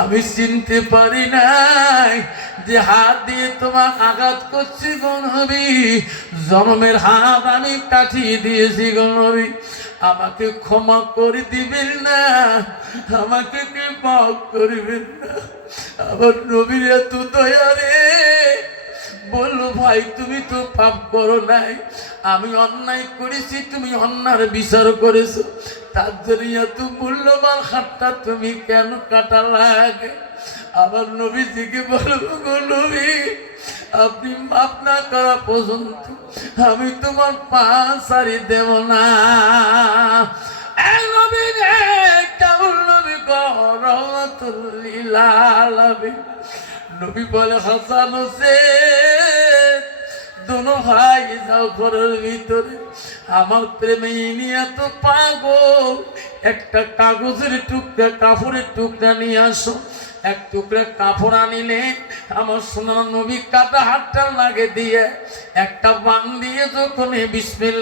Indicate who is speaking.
Speaker 1: আমি চিনতে পারি নাই যে হাত দিয়ে তোমার আঘাত করছি গণবি জনমের হাত আমি কাটিয়ে দিয়েছি গণবি আমাকে ক্ষমা করে দিবেন না, আমাকে কি মাফ করিবেন না। আমার নবীর এত দয়া রে। ভাই, তুমি তো পাপ করো নাই। আমি অন্যায় করেছি, তুমি অন্যার বিচার করেছ। তার জন্য এত মূল্যবান হাতটা তুমি কেন কাটা লাগে আবার নবীজিকে বলব নবী, আপনি মাপ না করা পর্যন্ত আমি তোমার পা সারি দেব না। নবী বলে, হাসান হোসেন দোনো ভাই যাও ঘরের ভিতরে। আমার প্রেমে এত পাগল। একটা কাগজের টুকরা, কাপড়ের টুকরা নিয়ে আসো। এক টুকরা কাপড় আনিলে আমার সোনার নবী কাটা হাতটা লাগে দিয়ে একটা বান দিয়ে যখন বিসমিল্লা